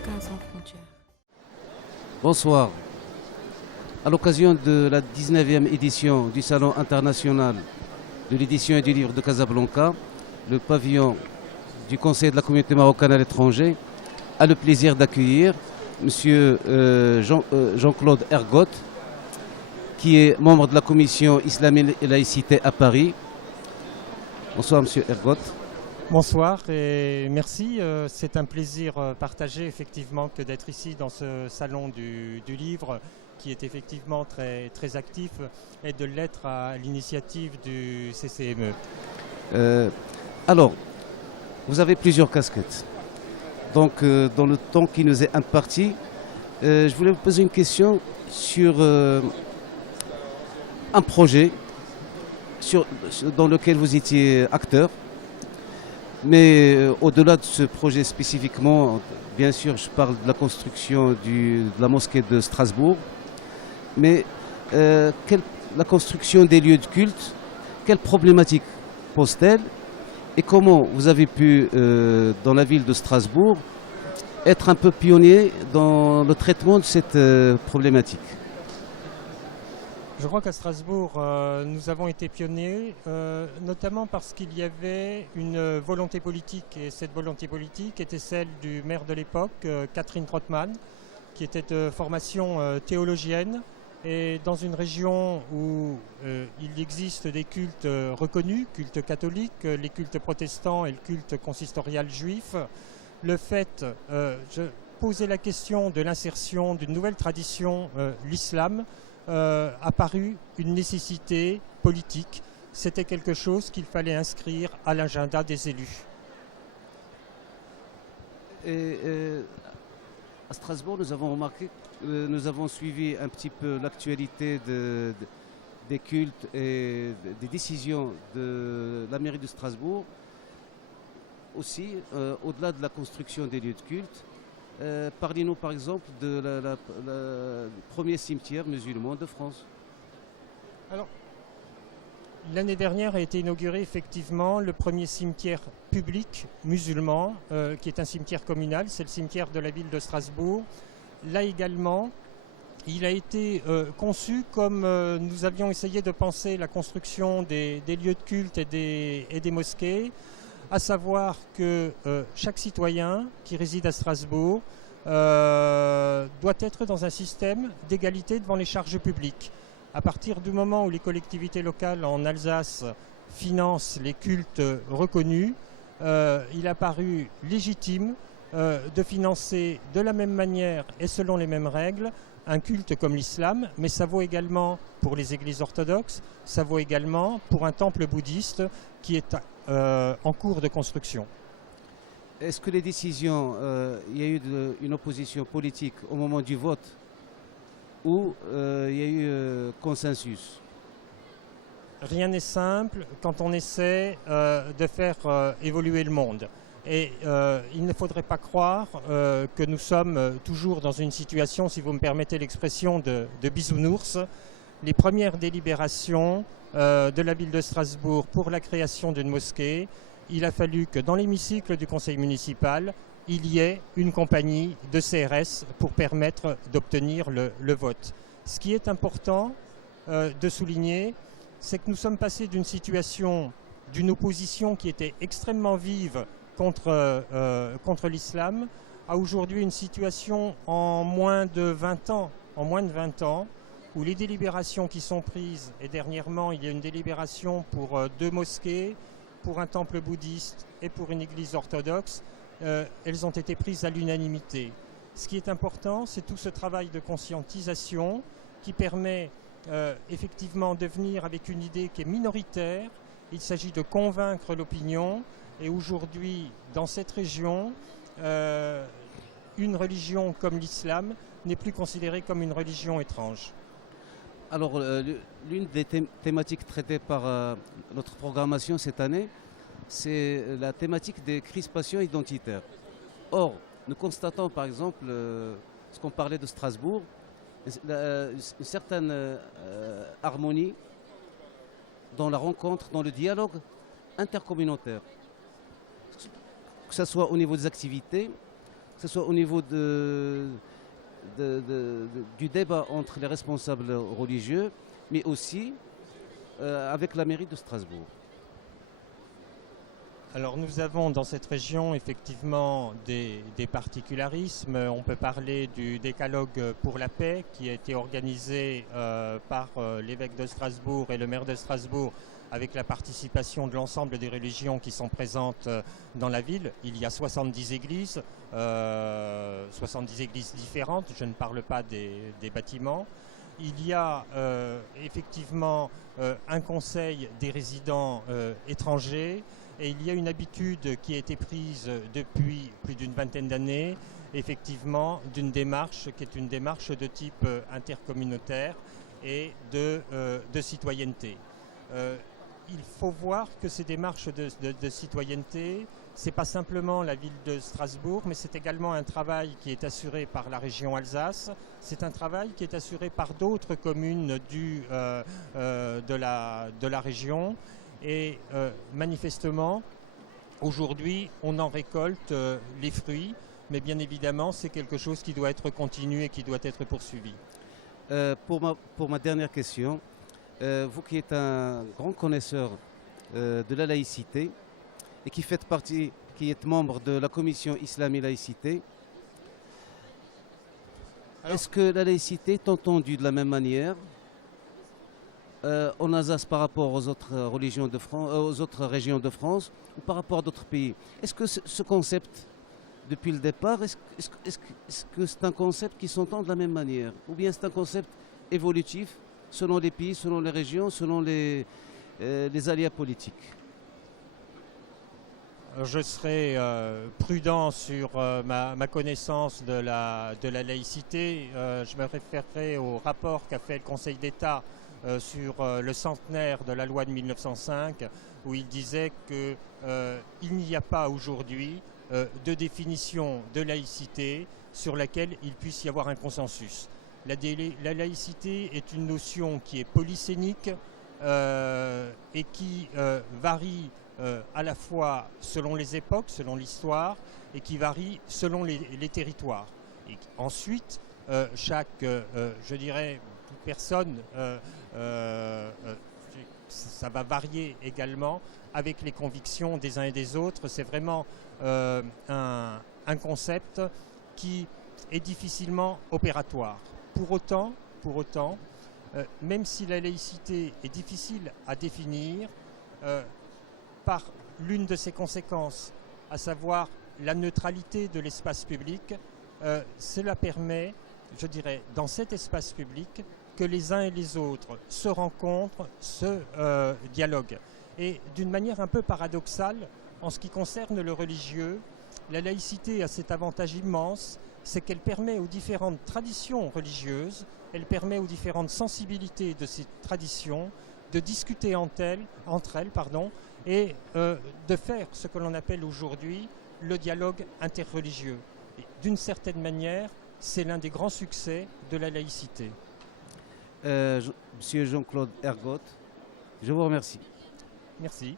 Lanka sans frontières. Bonsoir. À l'occasion de la 19e édition du Salon international de l'édition et du livre de Casablanca, le pavillon du Conseil de la communauté marocaine à l'étranger a le plaisir d'accueillir M. Jean-Claude Ergotte, qui est membre de la commission Islam et laïcité à Paris. Bonsoir M. Ergotte. Bonsoir et merci. C'est un plaisir partagé effectivement que d'être ici dans ce salon du livre qui est effectivement très actif et de l'être à l'initiative du CCME. Alors, vous avez plusieurs casquettes. Donc, dans le temps qui nous est imparti, je voulais vous poser une question sur un projet dans lequel vous étiez acteur. Mais au-delà de ce projet spécifiquement, bien sûr, je parle de la construction de la mosquée de Strasbourg. Mais la construction des lieux de culte, quelle problématique pose-t-elle? Et comment vous avez pu, dans la ville de Strasbourg, être un peu pionnier dans le traitement de cette problématique? Je crois qu'à Strasbourg, nous avons été pionniers, notamment parce qu'il y avait une volonté politique, et cette volonté politique était celle du maire de l'époque, Catherine Trottmann, qui était de formation théologienne, et dans une région où il existe des cultes reconnus, cultes catholiques, les cultes protestants et le culte consistorial juif, le fait de poser la question de l'insertion d'une nouvelle tradition, l'islam, apparu une nécessité politique. C'était quelque chose qu'il fallait inscrire à l'agenda des élus. Et à Strasbourg, nous avons remarqué, nous avons suivi un petit peu l'actualité des cultes et des décisions de la mairie de Strasbourg. Aussi, au-delà de la construction des lieux de culte, parlez-nous par exemple du premier cimetière musulman de France. Alors, l'année dernière a été inauguré effectivement le premier cimetière public musulman, qui est un cimetière communal, c'est le cimetière de la ville de Strasbourg. Là également, il a été conçu comme nous avions essayé de penser la construction des lieux de culte et des mosquées, à savoir que chaque citoyen qui réside à Strasbourg doit être dans un système d'égalité devant les charges publiques. À partir du moment où les collectivités locales en Alsace financent les cultes reconnus, il a paru légitime de financer de la même manière et selon les mêmes règles un culte comme l'islam, mais ça vaut également pour les églises orthodoxes, ça vaut également pour un temple bouddhiste qui est en cours de construction. Est-ce que les décisions, il y a eu une opposition politique au moment du vote ou il y a eu consensus? Rien n'est simple quand on essaie de faire évoluer le monde. Et il ne faudrait pas croire que nous sommes toujours dans une situation, si vous me permettez l'expression, de bisounours. Les premières délibérations de la ville de Strasbourg pour la création d'une mosquée, il a fallu que dans l'hémicycle du conseil municipal, il y ait une compagnie de CRS pour permettre d'obtenir le vote. Ce qui est important de souligner, c'est que nous sommes passés d'une situation d'une opposition qui était extrêmement vive contre l'islam à aujourd'hui une situation en moins de 20 ans, où les délibérations qui sont prises, et dernièrement il y a une délibération pour 2 mosquées, pour un temple bouddhiste et pour une église orthodoxe, elles ont été prises à l'unanimité. Ce qui est important, c'est tout ce travail de conscientisation qui permet effectivement de venir avec une idée qui est minoritaire. Il s'agit de convaincre l'opinion. Et aujourd'hui, dans cette région, une religion comme l'islam n'est plus considérée comme une religion étrange. Alors, l'une des thématiques traitées par notre programmation cette année, c'est la thématique des crispations identitaires. Or, nous constatons par exemple, ce qu'on parlait de Strasbourg, une certaine harmonie dans la rencontre, dans le dialogue intercommunautaire. Que ce soit au niveau des activités, que ce soit au niveau du débat entre les responsables religieux, mais aussi avec la mairie de Strasbourg. Alors nous avons dans cette région effectivement des particularismes. On peut parler du décalogue pour la paix qui a été organisé par l'évêque de Strasbourg et le maire de Strasbourg avec la participation de l'ensemble des religions qui sont présentes dans la ville. Il y a 70 églises, 70 églises différentes, je ne parle pas des bâtiments. Il y a effectivement un conseil des résidents étrangers et il y a une habitude qui a été prise depuis plus d'une vingtaine d'années, effectivement, d'une démarche qui est une démarche de type intercommunautaire et de citoyenneté. Il faut voir que ces démarches de citoyenneté, ce n'est pas simplement la ville de Strasbourg, mais c'est également un travail qui est assuré par la région Alsace. C'est un travail qui est assuré par d'autres communes de la région. Et manifestement, aujourd'hui, on en récolte les fruits, mais bien évidemment, c'est quelque chose qui doit être continué et qui doit être poursuivi. Pour ma dernière question, vous qui êtes un grand connaisseur de la laïcité et qui faites partie, qui êtes membre de la commission Islam et laïcité, est-ce que la laïcité est entendue de la même manière en Alsace par rapport aux autres religions de France, aux autres régions de France ou par rapport à d'autres pays? Est-ce que ce concept, depuis le départ, est-ce que c'est un concept qui s'entend de la même manière? Ou bien c'est un concept évolutif selon les pays, selon les régions, selon les aléas politiques? Je serai prudent sur ma connaissance de la laïcité. Je me référerai au rapport qu'a fait le Conseil d'État sur le centenaire de la loi de 1905, où il disait qu'il n'y a pas aujourd'hui de définition de laïcité sur laquelle il puisse y avoir un consensus. La laïcité est une notion qui est polysémique et qui varie à la fois selon les époques, selon l'histoire, et qui varie selon les territoires. Et ensuite, je dirais, toute personne, ça va varier également avec les convictions des uns et des autres. C'est vraiment un concept qui est difficilement opératoire. Pour autant, même si la laïcité est difficile à définir, par l'une de ses conséquences, à savoir la neutralité de l'espace public, cela permet, je dirais, dans cet espace public, que les uns et les autres se rencontrent, se dialoguent. Et d'une manière un peu paradoxale, en ce qui concerne le religieux, la laïcité a cet avantage immense, c'est qu'elle permet aux différentes traditions religieuses, elle permet aux différentes sensibilités de ces traditions de discuter entre elles, et de faire ce que l'on appelle aujourd'hui le dialogue interreligieux. D'une certaine manière, c'est l'un des grands succès de la laïcité. Monsieur Jean-Claude Ergotte, je vous remercie. Merci.